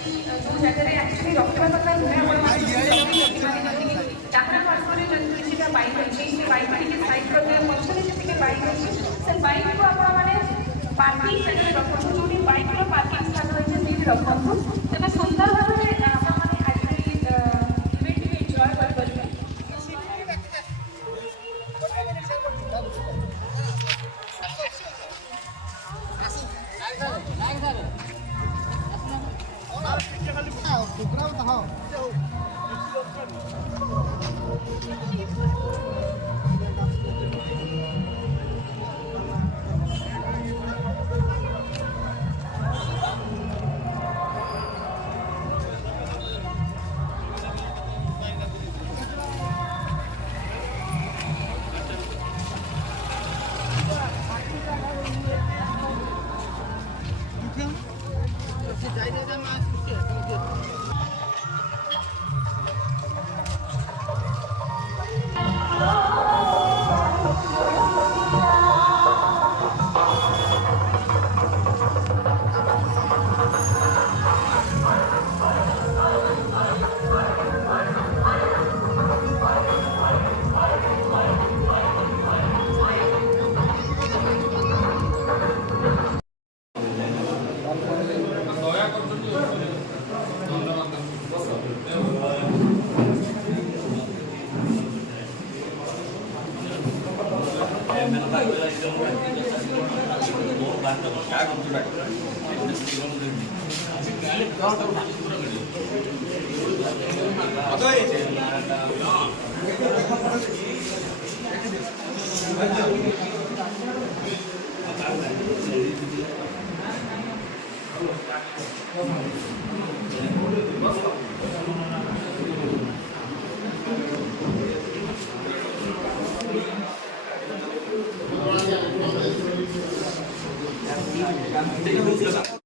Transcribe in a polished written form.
जो ଜାଗାରେ ଆକ୍ଚୁଆଲି ରଖିବା କଥା ନୁହେଁ ଆପଣମାନେ ଡାହାଣ ପାର୍ଶ୍ୱରେ ଯଦି କିଛିଟା ବାଇକ୍ ଅଛି ସେ ବାଇକ୍ ଟିକେ ସାଇଡ୍ କରିଦେବେ ପଛରେ ଯେତିକି ବାଇକ୍ ଅଛି ସେ ବାଇକ୍କୁ ଆପଣମାନେ ପାର୍କିଂ ଜାଗାରେ ରଖନ୍ତୁ ଯେଉଁଠି ବାଇକ୍ର ପାର୍କିଂ ସ୍ଥାନ ରହିଛି ସେଇଠି ରଖନ୍ତୁ ତେବେ ସୁନ୍ଦର ଭାବରେ ଆପଣମାନେ ଆଜି ଇଭେଣ୍ଟକୁ ଏନ୍ଜୟ କରିପାରିବେ। Oke.